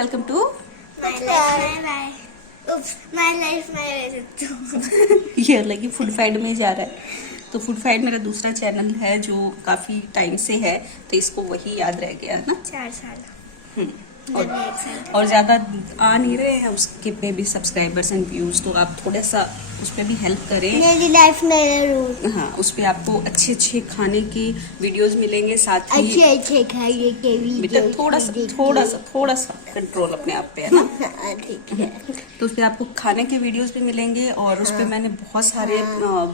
Welcome to my life my ये अलग ही food fight में जा रहा है। तो फूड फाइट मेरा दूसरा चैनल है जो काफी टाइम से है, तो इसको वही याद रह गया ना। 4 साल और ज्यादा आ नहीं रहे हैं उसके पे भी सब्सक्राइबर्स एंड व्यूज, तो आप थोड़ा सा उस पे भी हेल्प करें। मेरी लाइफ मेरा रूल। हाँ, उस पे आपको अच्छे अच्छे खाने की वीडियोस मिलेंगे, साथ ही अच्छे खाने के बेटा थोड़ा सा कंट्रोल अपने आप पे है ना। ठीक है। तो उस पे आपको खाने के वीडियोस भी मिलेंगे और उस पे मैंने बहुत सारे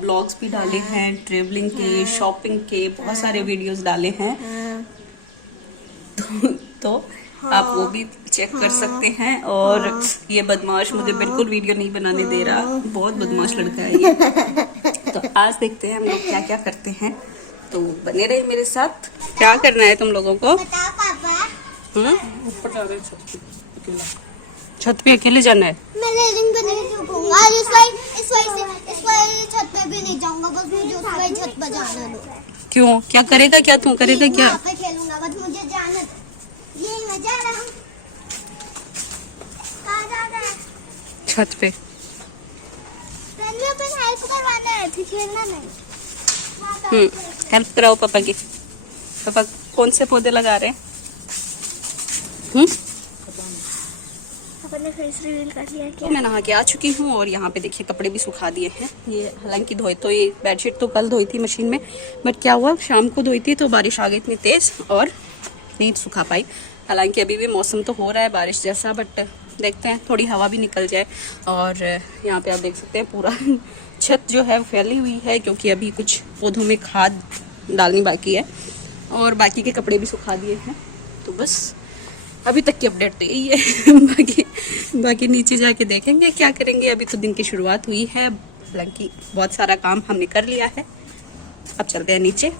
ब्लॉग्स भी डाले हैं, ट्रेवलिंग के, शॉपिंग के बहुत सारे वीडियोस डाले हैं। तो आप वो भी चेक कर सकते हैं। और ये बदमाश मुझे बिल्कुल वीडियो नहीं बनाने दे रहा, बहुत बदमाश लड़का है ये। तो आज देखते हैं हम लोग क्या क्या करते हैं, तो बने रहे मेरे साथ। क्या करना है तुम लोगों को? बताओ पापा। ऊपर जा रहे हैं, छत पे अकेले जाना है। मैं रेलिंग पे नहीं झुकूंगा, इस वाली छत पे भी नहीं जाऊंगा, बस मुझे उस वाली छत पर जाना दो। क्यों, क्या करेगा, क्या तू करेगा क्या? वहाँ पे खेलूंगा, बस मुझे जाना दो। ये मैं जा रहा हूँ। कहाँ जा रहा है? छत पे। अपन हेल्प करवाना है, फिर खेलना नहीं। हेल्प कराओ पापा की। पापा कौन से पौधे लगा रहे हैं? अपन ने फेस रिवील कर लिया तो मैं नहा के आ चुकी हूँ और यहाँ पे देखिए कपड़े भी सुखा दिए हैं। ये हालांकि धोए तो ये बेडशीट तो कल धोई थी मशीन में, बट क्या हुआ शाम को धोई थी तो बारिश आ गई इतनी तेज और नहीं सुखा पाई। हालांकि अभी भी मौसम तो हो रहा है बारिश जैसा, बट देखते हैं थोड़ी हवा भी निकल जाए। और यहाँ पे आप देख सकते हैं पूरा छत जो है फैली हुई है, क्योंकि अभी कुछ पौधों में खाद डालनी बाकी है और बाकी के कपड़े भी सुखा दिए हैं। तो बस अभी तक की अपडेट तो यही है। बाकी नीचे जाके देखेंगे क्या करेंगे। अभी तो दिन की शुरुआत हुई है, हालांकि बहुत सारा काम हमने कर लिया है। अब चलते हैं नीचे।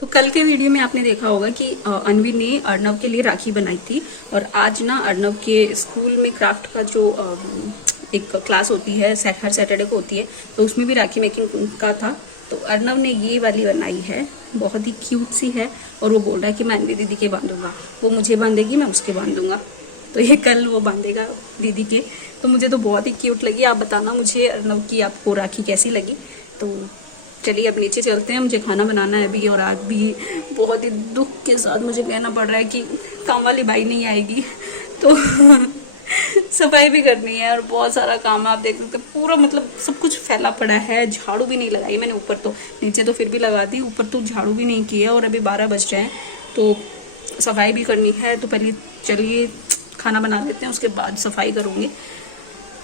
तो कल के वीडियो में आपने देखा होगा कि अनवी ने अर्नव के लिए राखी बनाई थी, और आज ना अर्नव के स्कूल में क्राफ्ट का जो एक क्लास होती है हर सैटरडे को होती है, तो उसमें भी राखी मेकिंग का था। तो अर्नव ने ये वाली बनाई है, बहुत ही क्यूट सी है, और वो बोल रहा है कि मैं अनवी दीदी के बांधूंगा, वो मुझे बांधेगी मैं उसके बांधूंगा। तो ये कल वो बांधेगा दीदी के। तो मुझे तो बहुत ही क्यूट लगी। आप बताना मुझे अर्नव की आपको राखी कैसी लगी। तो चलिए अब नीचे चलते हैं, मुझे खाना बनाना है अभी। और आज भी बहुत ही दुख के साथ मुझे कहना पड़ रहा है कि काम वाली बाई नहीं आएगी, तो सफाई भी करनी है और बहुत सारा काम है। आप देख सकते हैं पूरा मतलब सब कुछ फैला पड़ा है। झाड़ू भी नहीं लगाई मैंने ऊपर, तो नीचे तो फिर भी लगा दी, ऊपर तो झाड़ू भी नहीं किया। और अभी 12 बज रहे हैं तो सफाई भी करनी है। तो पहले चलिए खाना बना लेते हैं, उसके बाद सफाई करूँगी।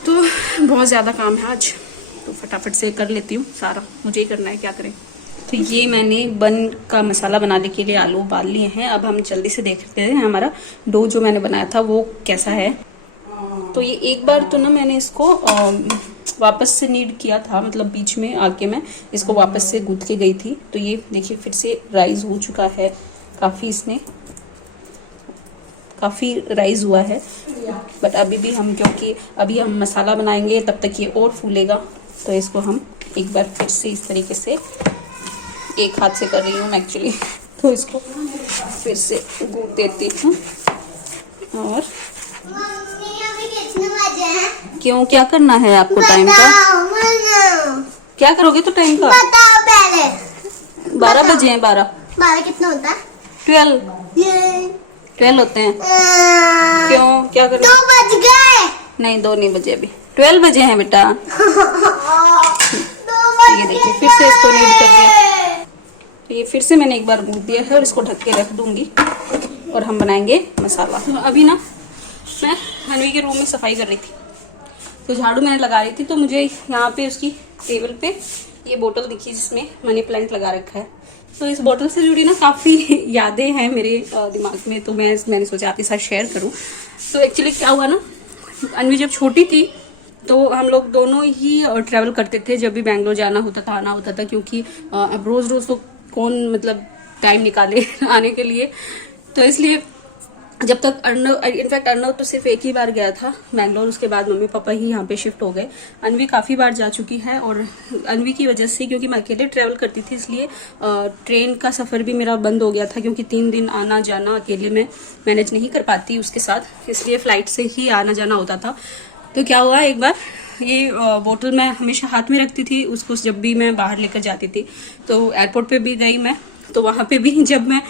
तो बहुत ज़्यादा काम है आज, तो फटाफट से कर लेती हूँ सारा, मुझे ही करना है, क्या करें। तो ये मैंने बन का मसाला बनाने के लिए आलू उबाल लिए हैं। अब हम जल्दी से देखते हैं हमारा डो जो मैंने बनाया था वो कैसा है। तो ये एक बार तो ना मैंने इसको वापस से नीड किया था, मतलब बीच में आके मैं इसको वापस से गूंथ के गई थी। तो ये देखिए फिर से राइज हो चुका है काफ़ी, इसने काफ़ी राइज हुआ है। बट अभी भी हम, क्योंकि अभी हम मसाला बनाएंगे तब तक ये और फूलेगा, तो इसको हम एक बार फिर से इस तरीके से, एक हाथ से कर रही हूँ मैं एक्चुअली, तो इसको फिर से गूंथ देती हूँ। और क्यों, क्या करना है आपको टाइम का? क्या करोगे तो टाइम का? बताओ पहले। 12 बजे हैं। 12 कितना होता है? 12 होते हैं। क्यों, क्या करोगे? 2 बज गए। नहीं 2 नहीं बजे, अभी 12 बजे हैं बेटा। ये देखिए फिर से इसको नीड कर दिया। तो ये फिर से मैंने एक बार भून दिया है और इसको ढक के रख दूंगी और हम बनाएंगे मसाला। तो अभी ना मैं हनवी के रूम में सफाई कर रही थी, तो झाड़ू मैंने लगा रही थी, तो मुझे यहाँ पे उसकी टेबल पे ये बोतल दिखी जिसमें मनी प्लांट लगा रखा है। तो इस बोतल से जुड़ी ना काफ़ी यादें हैं मेरे दिमाग में, तो मैंने सोचा आपके साथ शेयर करूं। तो एक्चुअली क्या हुआ ना, अन्वी जब छोटी थी तो हम लोग दोनों ही ट्रैवल करते थे जब भी बैंगलोर जाना होता था, आना होता था, क्योंकि अब रोज़ रोज़ तो कौन मतलब टाइम निकाले आने के लिए। तो इसलिए जब तक अर्नव तो सिर्फ एक ही बार गया था बैंगलोर, उसके बाद मम्मी पापा ही यहाँ पे शिफ्ट हो गए। अन्वी काफ़ी बार जा चुकी है और अन्वी की वजह से, क्योंकि मैं अकेले ट्रैवल करती थी, इसलिए ट्रेन का सफ़र भी मेरा बंद हो गया था, क्योंकि 3 दिन आना जाना अकेले में मैनेज नहीं कर पाती उसके साथ, इसलिए फ़्लाइट से ही आना जाना होता था। तो क्या हुआ, एक बार ये बोतल मैं हमेशा हाथ में रखती थी उसको जब भी मैं बाहर लेकर जाती थी। तो एयरपोर्ट पे भी गई मैं, तो वहाँ पे भी जब मैं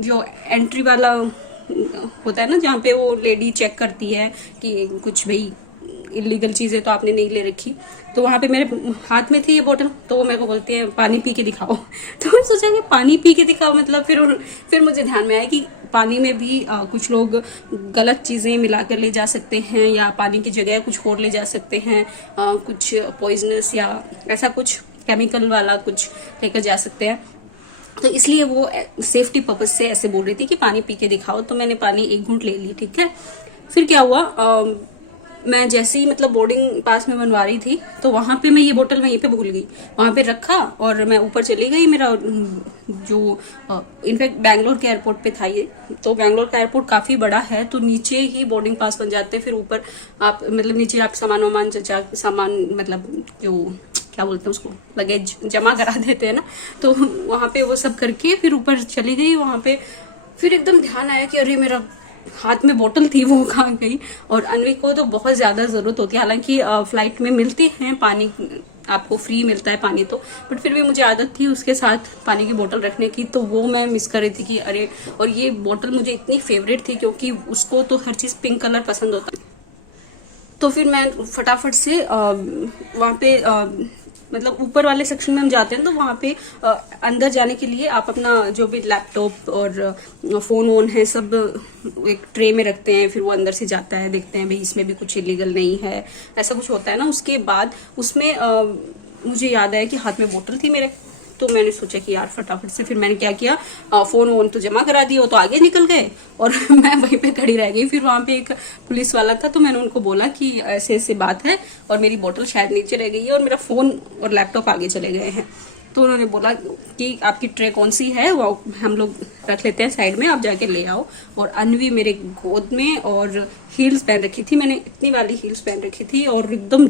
जो एंट्री वाला होता है ना, जहाँ पे वो लेडी चेक करती है कि कुछ भाई इलीगल चीज़ें तो आपने नहीं ले रखी, तो वहाँ पे मेरे हाथ में थी ये बोतल, तो वो मेरे को बोलती है पानी पी के दिखाओ। तो मैं सोचा कि पानी पी के दिखाओ मतलब, फिर मुझे ध्यान में आया कि पानी में भी कुछ लोग गलत चीज़ें मिला कर ले जा सकते हैं, या पानी की जगह कुछ और ले जा सकते हैं, कुछ पॉइजनस या ऐसा कुछ केमिकल वाला कुछ लेकर जा सकते हैं। तो इसलिए वो सेफ्टी पर्पज से ऐसे बोल रही थी कि पानी पी के दिखाओ। तो मैंने पानी एक घूंट ले ली, ठीक है। फिर क्या हुआ, मैं जैसे ही मतलब बोर्डिंग पास में बनवा रही थी, तो वहां पे मैं ये बोतल वहीं पे भूल गई, वहां पे रखा और मैं ऊपर चली गई। मेरा जो इनफैक्ट बैंगलोर के एयरपोर्ट पे था ये, तो बैंगलोर का एयरपोर्ट काफी बड़ा है, तो नीचे ही बोर्डिंग पास बन जाते हैं, फिर ऊपर आप मतलब नीचे आप सामान मतलब जो क्या बोलते हैं उसको, लगेज जमा करा देते हैं ना, तो वहां पे वो सब करके फिर ऊपर चली गई। वहां पे फिर एकदम ध्यान आया कि अरे मेरा हाथ में बोतल थी, वो कहाँ गई। और अन्वी को तो बहुत ज्यादा जरूरत होती है, हालांकि फ्लाइट में मिलती है पानी, आपको फ्री मिलता है पानी, तो बट फिर भी मुझे आदत थी उसके साथ पानी की बोतल रखने की, तो वो मैं मिस कर रही थी कि अरे। और ये बोतल मुझे इतनी फेवरेट थी क्योंकि उसको तो हर चीज पिंक कलर पसंद होता है। तो फिर मैं फटाफट से वहाँ पे मतलब ऊपर वाले सेक्शन में हम जाते हैं, तो वहाँ पे अंदर जाने के लिए आप अपना जो भी लैपटॉप और फोन वोन है सब एक ट्रे में रखते हैं, फिर वो अंदर से जाता है, देखते हैं भाई इसमें भी कुछ इलीगल नहीं है, ऐसा कुछ होता है ना। उसके बाद उसमें मुझे याद आया कि हाथ में बोतल थी मेरे, तो मैंने सोचा कि यार फटाफट से, फिर मैंने क्या किया, फोन वोन तो जमा करा दिया, वो तो आगे निकल गए और मैं वहीं पे खड़ी रह गई। फिर वहां पे एक पुलिस वाला था, तो मैंने उनको बोला कि ऐसे ऐसे बात है और मेरी बोतल शायद नीचे रह गई है और मेरा फोन और लैपटॉप आगे चले गए हैं। तो उन्होंने बोला कि आपकी ट्रे कौन सी है, वो हम लोग रख लेते हैं साइड में, आप जाके ले आओ। और अन्वी मेरे गोद में, और हील्स पहन रखी थी, मैंने इतनी वाली हील्स पहन रखी थी, और एकदम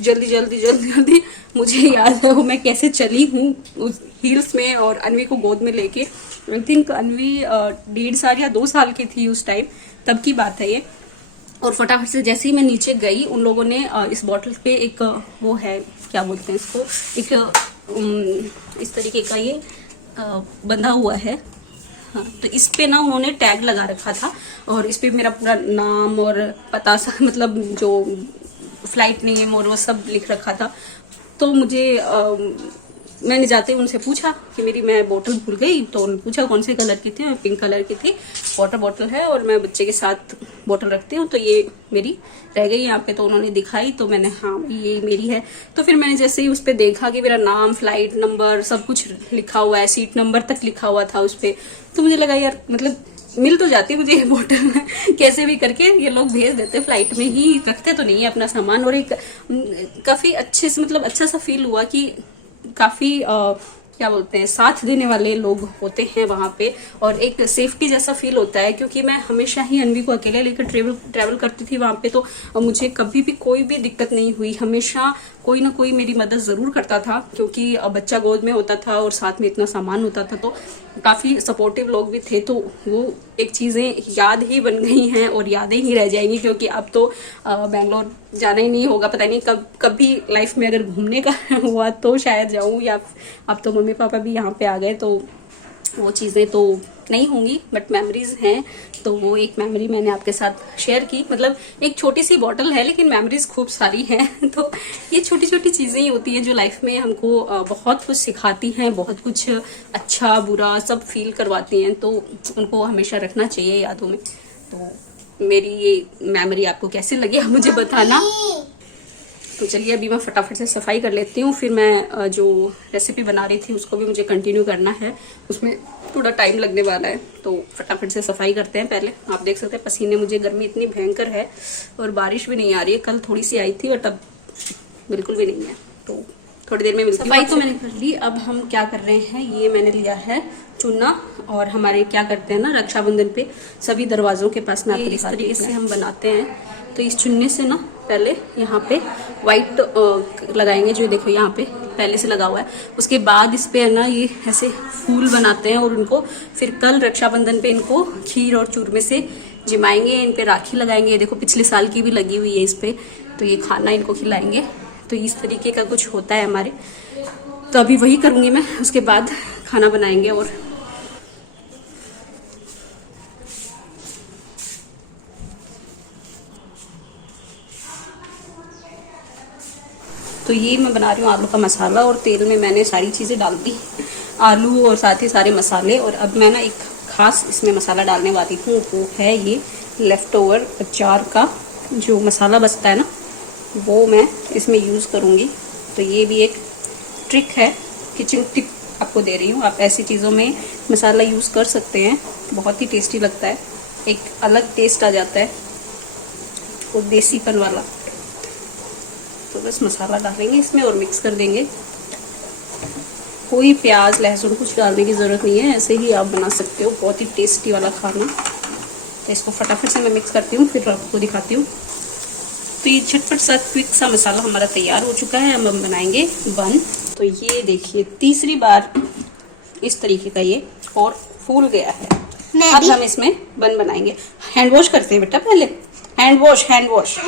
जल्दी मुझे याद है वो मैं कैसे चली हूँ उस हील्स में और अन्वी को गोद में लेके। आई थिंक अन्वी 1.5 साल या 2 साल की थी उस टाइम, तब की बात है ये। और फटाफट से जैसे ही मैं नीचे गई, उन लोगों ने इस बॉटल पे एक वो है, क्या बोलते हैं इसको, एक इस तरीके का ये बंधा हुआ है, हाँ, तो इस पे ना उन्होंने टैग लगा रखा था और इस पे मेरा पूरा नाम और पता सा मतलब जो फ्लाइट नेम और वो सब लिख रखा था। तो मुझे मैंने जाते ही उनसे पूछा कि मैं बोतल भूल गई, तो उन्होंने पूछा कौन से कलर की थी, पिंक कलर की थी, वाटर बोतल है और मैं बच्चे के साथ बोतल रखती हूँ, तो ये मेरी रह गई यहाँ पे। तो उन्होंने दिखाई, तो मैंने हाँ ये मेरी है। तो फिर मैंने जैसे ही उस पर देखा कि मेरा नाम, फ्लाइट नंबर सब कुछ लिखा हुआ है, सीट नंबर तक लिखा हुआ था उस पर, तो मुझे लगा यार मतलब मिल तो जाती मुझे ये बोतल कैसे भी करके, ये लोग भेज देते, फ्लाइट में ही रखते तो नहीं है अपना सामान। और एक काफी अच्छे से मतलब अच्छा सा फील हुआ कि काफी क्या बोलते हैं, साथ देने वाले लोग होते हैं वहाँ पे, और एक सेफ्टी जैसा फील होता है। क्योंकि मैं हमेशा ही अन्वी को अकेले लेकर ट्रेवल करती थी वहाँ पे, तो मुझे कभी भी कोई भी दिक्कत नहीं हुई, हमेशा कोई ना कोई मेरी मदद ज़रूर करता था, क्योंकि बच्चा गोद में होता था और साथ में इतना सामान होता था, तो काफ़ी सपोर्टिव लोग भी थे। तो वो एक चीज़ें याद ही बन गई हैं और यादें ही रह जाएंगी, क्योंकि अब तो बेंगलोर जाना ही नहीं होगा, पता नहीं कभी लाइफ में अगर घूमने का हुआ तो शायद जाऊँ, या अब तो मम्मी पापा भी यहाँ पे आ गए, तो वो चीज़ें तो नहीं होंगी बट मेमोरीज हैं, तो वो एक मेमोरी मैंने आपके साथ शेयर की। मतलब एक छोटी सी बॉटल है लेकिन मेमोरीज खूब सारी हैं। तो ये छोटी छोटी चीज़ें ही होती हैं जो लाइफ में हमको बहुत कुछ सिखाती हैं, बहुत कुछ अच्छा बुरा सब फील करवाती हैं, तो उनको हमेशा रखना चाहिए यादों में। तो मेरी ये मेमोरी आपको कैसे लगी आप मुझे बताना। तो चलिए अभी मैं फटाफट से सफाई कर लेती हूँ, फिर मैं जो रेसिपी बना रही थी उसको भी मुझे कंटिन्यू करना है, उसमें थोड़ा टाइम लगने वाला है। तो फटाफट से सफाई करते हैं। पहले आप देख सकते हैं पसीने, मुझे गर्मी इतनी भयंकर है और बारिश भी नहीं आ रही है। कल थोड़ी सी आई थी बट अब बिल्कुल भी नहीं है, तो थोड़ी देर में मिलती है। सफाई तो मैंने कर ली। अब हम क्या कर रहे हैं, ये मैंने लिया है चूना, और हमारे क्या करते हैं ना रक्षाबंधन पे सभी दरवाजों के पास में इस तरीके से हम बनाते हैं। तो इस चुन्ने से ना पहले यहाँ पे वाइट लगाएंगे, जो देखो यहाँ पे पहले से लगा हुआ है। उसके बाद इस पे है ना ये ऐसे फूल बनाते हैं और उनको फिर कल रक्षाबंधन पे इनको खीर और चूरमे से जिमाएंगे, इन पे राखी लगाएंगे। ये देखो पिछले साल की भी लगी हुई है इस पे, तो ये खाना इनको खिलाएंगे। तो इस तरीके का कुछ होता है हमारे। तो अभी वही करूँगी मैं, उसके बाद खाना बनाएंगे। और तो ये मैं बना रही हूँ आलू का मसाला, और तेल में मैंने सारी चीज़ें डाल दी, आलू और साथ ही सारे मसाले। और अब मैं ना एक खास इसमें मसाला डालने वाली हूँ, वो है ये लेफ़्ट ओवर अचार का जो मसाला बचता है ना, वो मैं इसमें यूज़ करूँगी। तो ये भी एक ट्रिक है, किचन टिप आपको दे रही हूँ। आप ऐसी चीज़ों में मसाला यूज़ कर सकते हैं, बहुत ही टेस्टी लगता है, एक अलग टेस्ट आ जाता है वो देसीपन वाला। तो बस मसाला डालेंगे इसमें और मिक्स कर देंगे। कोई प्याज लहसुन कुछ डालने की ज़रूरत नहीं है, ऐसे ही आप बना सकते हो, बहुत ही टेस्टी वाला खाना। तो इसको फटाफट से मैं मिक्स करती हूँ, फिर आपको दिखाती हूँ। तो ये झटपट सा क्विक सा मसाला हमारा तैयार हो चुका है। अब हम बनाएंगे बन। तो ये देखिए तीसरी बार इस तरीके का ये और फूल गया है। अब हम इसमें बन बनाएंगे। हैंड वॉश करते हैं बेटा, पहले हैंड वॉश।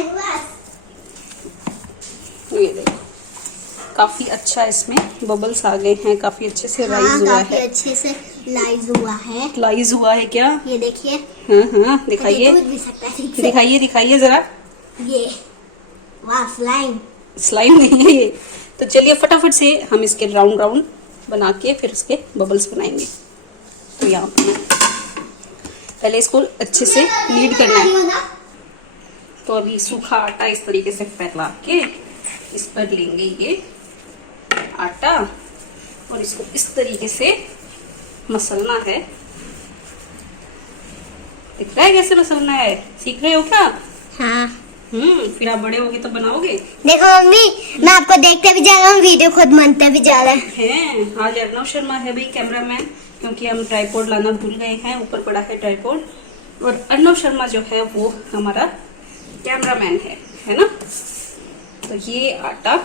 ये देखो काफी अच्छा इसमें बबल्स आ गए हैं, काफी अच्छे से राइज हुआ है। अच्छे से लाइज हुआ है क्या? ये देखिए। हाँ दिखाइए, दिखाइए जरा। ये वाह, स्लाइम नहीं है ये। तो चलिए फटाफट से हम इसके राउंड राउंड बना के फिर उसके बबल्स बनाएंगे। तो यहाँ पे पहले इसको अच्छे से नीड करना है। तो अभी सूखा आटा इस तरीके से फैला के इस पर लेंगे ये आटा, और इसको इस तरीके से मसलना है। दिख रहा है कैसे मसलना है? सीख रहे हो क्या? हाँ। फिर आप बड़े होगे तो बनाओगे। देखो मम्मी, मैं आपको देखते भी जा रहा हूँ, वीडियो खुद बनते भी जा रहे हैं। आज अर्नव शर्मा है भाई कैमरामैन, क्योंकि हम ट्राइपॉड लाना भूल गए हैं, ऊपर पड़ा है ट्राइपॉड। और अर्नव शर्मा जो है वो हमारा कैमरामैन है ना। तो ये आटा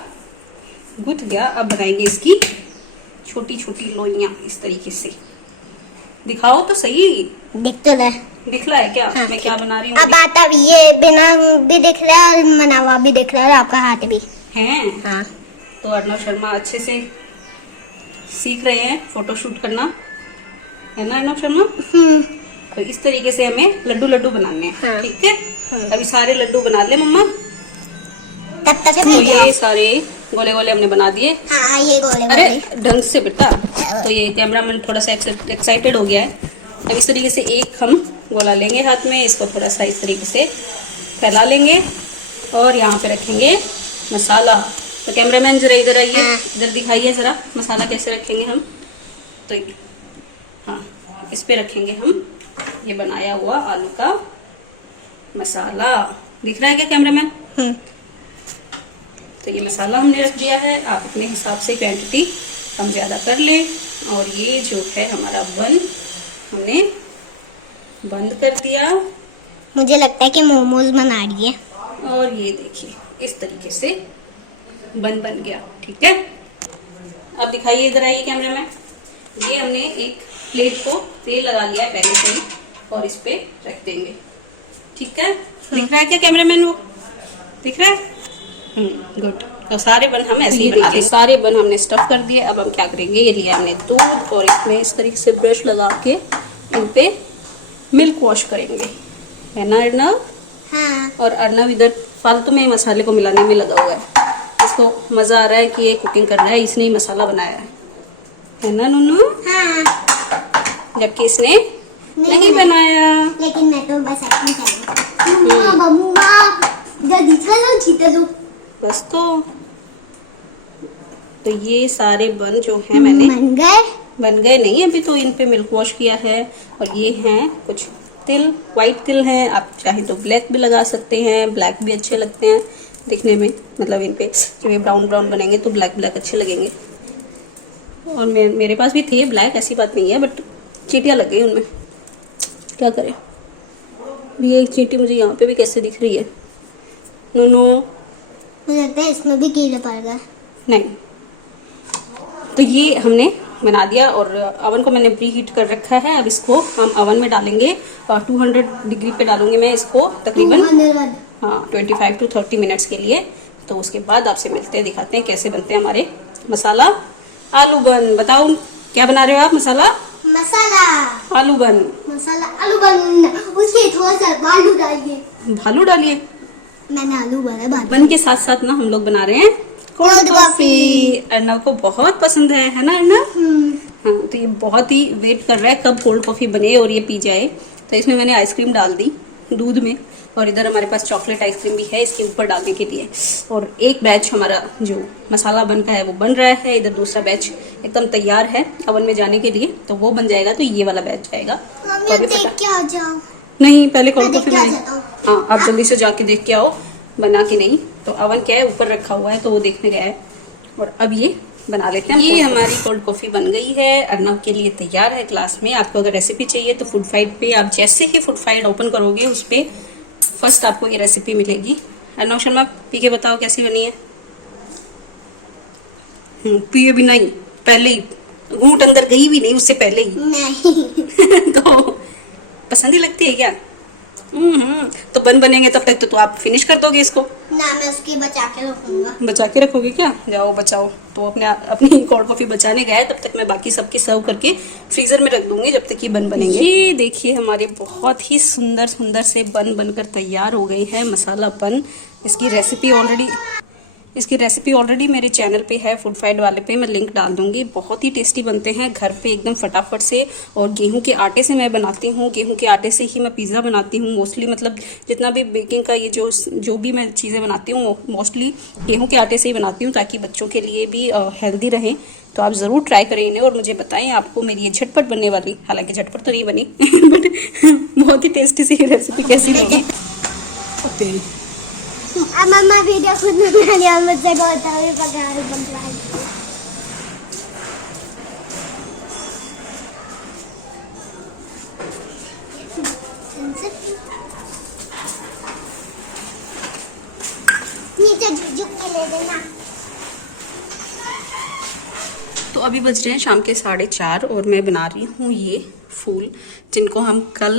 गूंथ गया। अब बनाएंगे इसकी छोटी छोटी लोइयां इस तरीके से। दिखाओ तो सही। दिख रहा है क्या? हाँ, मैं क्या बना रही हूँ? अब आटा भी ये बिना भी दिख रहा है और बना हुआ भी दिख रहा है, आपका हाथ भी है। हाँ। तो अर्नव शर्मा अच्छे से सीख रहे हैं फोटोशूट करना, है ना अर्नव शर्मा? तो इस तरीके से हमें लड्डू बनाने हैं। हाँ। ठीक है। अभी सारे लड्डू बना ले मम्मा। तब तक तो ये सारे गोले गोले हमने बना दिए। हाँ, ये गोले अरे ढंग से बेटा। तो ये कैमरामैन थोड़ा सा एक्साइटेड हो गया है। अब इस तरीके से एक हम गोला लेंगे हाथ में, इसको थोड़ा सा इस तरीके से फैला लेंगे और यहाँ पे रखेंगे मसाला। तो कैमरामैन जरा इधर आइए, इधर दिखाइए जरा मसाला कैसे रखेंगे हम। तो हाँ, इस पे रखेंगे हम ये बनाया हुआ आलू का मसाला। दिख रहा है क्या कैमरामैन? तो ये मसाला हमने रख दिया है। आप अपने हिसाब से क्वांटिटी कम ज़्यादा कर लें। और ये जो है हमारा बन हमने बंद कर दिया। मुझे लगता है कि मोमोज बना रही है। और ये देखिए इस तरीके से बन गया। ठीक है। अब दिखाइए, इधर आइए कैमरामैन। ये हमने एक प्लेट को तेल लगा लिया है पहले से ही, और इस पे रख देंगे। ठीक है। दिख रहा है क्या कैमरामैन? वो दिख रहा है? गुड। तो सारे बन हम ऐसे ही बना लेंगे। सारे बन हमने स्टफ कर दिए। अब हम क्या करेंगे, ये लिया हमने दूध और इसमें इस तरीके से ब्रश लगा के इन पे मिल्क वॉश करेंगे, है ना अर्नव? हाँ। और अर्नव इधर फालतू में मसाले को मिलाने में लगा हुआ है। इसको मजा आ रहा है कि ये कुकिंग कर रहा है, इसने ही मसाला बनाया है ना नूनू? हाँ। जबकि इसने नहीं बनाया। लेकिन मैं तो बस एक्टिंग कर रही हूँ। मम्मा जल्दी चलो जीते दो। बस तो ये सारे बन जो है मैंने बन गए नहीं अभी, तो इन पे मिल्क वॉश किया है। और ये हैं कुछ तिल, वाइट तिल हैं, आप चाहे तो ब्लैक भी लगा सकते हैं, ब्लैक भी अच्छे लगते हैं दिखने में, मतलब इन पे जब ये ब्राउन ब्राउन बनेंगे तो ब्लैक ब्लैक अच्छे लगेंगे। और मेरे पास भी थे ब्लैक, ऐसी बात नहीं है, बट चींटियाँ लग गई उनमें, क्या करें। ये एक चींटी मुझे यहाँ पे भी कैसे दिख रही है नूनू? मुझे लगता है इसमें भी कीड़े पड़ गए। नहीं, तो ये हमने बना दिया और अवन को मैंने प्री हीट कर रखा है। अब इसको हम अवन में डालेंगे और 200 डिग्री पे डालूंगी मैं इसको तकरीबन 25 to 30 मिनट्स के लिए। तो उसके बाद आपसे मिलते हैं, दिखाते हैं कैसे बनते हैं हमारे मसाला आलू बन। बताओ क्या बना रहे हो आप? मसाला आलू बन। मसाला आलू बन, उसके थोड़ा सा आलू डालिए। आलू डालिए, मैंने आलू भरा बन के साथ साथ ना हम लोग बना रहे हैं कोल्ड कॉफी। अर्नव को बहुत पसंद है ना अर्नव? हाँ, तो ये बहुत ही वेट कर रहा है कब कोल्ड कॉफी बने और ये पी जाए। तो इसमें मैंने आइसक्रीम डाल दी दूध में, और इधर हमारे पास चॉकलेट आइसक्रीम भी है इसके ऊपर डालने के लिए। और एक बैच हमारा जो मसाला बन का है वो बन रहा है, इधर दूसरा बैच एकदम तैयार है अवन में जाने के लिए, तो वो बन जाएगा तो ये वाला बैच जाएगा। तो अभी नहीं, पहले कोल्ड कॉफी बने। हाँ, आप जल्दी से जाके देख के आओ बना कि नहीं। तो अवन क्या है ऊपर रखा हुआ है तो वो देखने गया है, और अब ये बना लेते हैं। ये हमारी कोल्ड कॉफी बन गई है, अर्नव के लिए तैयार है ग्लास में। आपको अगर रेसिपी चाहिए तो फूड फाइट पे आप जैसे ही फूड फाइट ओपन करोगे उस पर फर्स्ट आपको ये रेसिपी मिलेगी। अर्नव शर्मा पी के बताओ कैसी बनी है? पिए भी नहीं, पहले ही घूंट अंदर गई भी नहीं उससे पहले ही नहीं। तो पसंद ही लगती है क्या? तो बनेंगे तब तक तो आप फिनिश कर दोगे इसको ना, मैं उसकी बचा के रखूंगा। बचा के रखोगे क्या? जाओ बचाओ। तो अपनी कोल्ड कॉफी बचाने गए, तब तक मैं बाकी सबकी सर्व करके फ्रीजर में रख दूंगी जब तक ये बनेंगे। ये देखिए हमारे बहुत ही सुंदर सुंदर से बनकर तैयार हो गई है मसाला बन। इसकी रेसिपी ऑलरेडी मेरे चैनल पे है, फूड फाइट वाले पे मैं लिंक डाल दूंगी। बहुत ही टेस्टी बनते हैं घर पे एकदम फटाफट से। और गेहूं के आटे से मैं बनाती हूँ, गेहूं के आटे से ही मैं पिज़्ज़ा बनाती हूँ मोस्टली, मतलब जितना भी बेकिंग का ये जो भी मैं चीज़ें बनाती हूँ मोस्टली गेहूं के आटे से ही बनाती हूँ, ताकि बच्चों के लिए भी हेल्दी रहें। तो आप ज़रूर ट्राई करें इन्हें और मुझे बताएं आपको मेरी ये झटपट बनने वाली, हालांकि झटपट तो नहीं बनी बट बहुत ही टेस्टी सी रेसिपी कैसी लगी। मम्मा वीडियो खुद में बना लिया, मुझसे कहता है पकाने बनवाई। नीचे झुक के ले देना। तो अभी बज रहे हैं शाम के 4:30 और मैं बना रही हूँ ये फूल, जिनको हम कल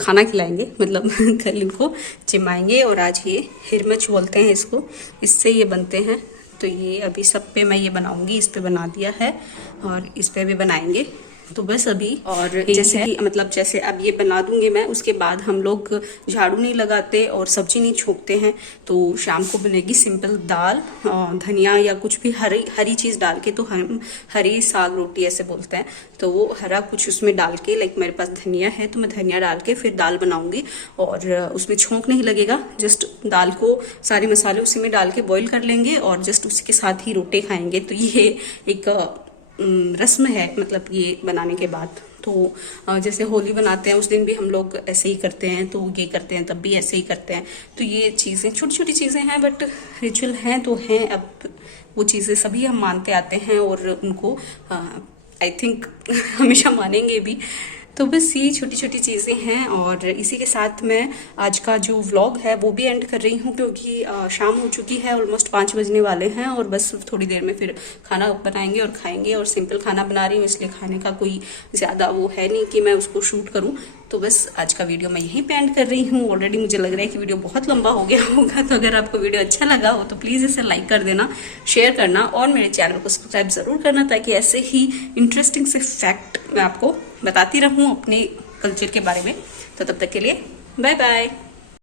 खाना खिलाएंगे, मतलब कल इनको चिमाएंगे। और आज ये हिरमिर्च बोलते हैं इसको, इससे ये बनते हैं। तो ये अभी सब पे मैं ये बनाऊंगी, इस पे बना दिया है और इस पे भी बनाएंगे। तो बस अभी और जैसे कि मतलब जैसे अब ये बना दूंगी मैं, उसके बाद हम लोग झाड़ू नहीं लगाते और सब्जी नहीं छोंकते हैं। तो शाम को बनेगी सिंपल दाल, धनिया या कुछ भी हरी चीज़ डाल के, तो हम हरी साग रोटी ऐसे बोलते हैं। तो वो हरा कुछ उसमें डाल के, लाइक मेरे पास धनिया है तो मैं धनिया डाल के फिर दाल बनाऊंगी। और उसमें छोंक नहीं लगेगा, जस्ट दाल को सारे मसाले उसी में डाल के बॉईल कर लेंगे और जस्ट उसके साथ ही रोटी खाएंगे। तो ये एक रस्म है, मतलब ये बनाने के बाद। तो जैसे होली बनाते हैं उस दिन भी हम लोग ऐसे ही करते हैं, तो ये करते हैं तब भी ऐसे ही करते हैं। तो ये चीज़ें छोटी छोटी चीज़ें हैं बट रिचुअल हैं तो हैं। अब वो चीज़ें सभी हम मानते आते हैं और उनको आई थिंक हमेशा मानेंगे भी। तो बस ये छोटी छोटी चीज़ें हैं। और इसी के साथ मैं आज का जो व्लॉग है वो भी एंड कर रही हूँ, क्योंकि शाम हो चुकी है, ऑलमोस्ट 5 बजने वाले हैं और बस थोड़ी देर में फिर खाना बनाएंगे और खाएंगे। और सिंपल खाना बना रही हूँ, इसलिए खाने का कोई ज़्यादा वो है नहीं कि मैं उसको शूट करूँ। तो बस आज का वीडियो मैं यहीं पे एंड कर रही हूँ। ऑलरेडी मुझे लग रहा है कि वीडियो बहुत लंबा हो गया होगा। तो अगर आपको वीडियो अच्छा लगा हो तो प्लीज़ इसे लाइक कर देना, शेयर करना और मेरे चैनल को सब्सक्राइब ज़रूर करना, ताकि ऐसे ही इंटरेस्टिंग से फैक्ट मैं आपको बताती रहूँ अपने कल्चर के बारे में। तो तब तक के लिए बाय बाय।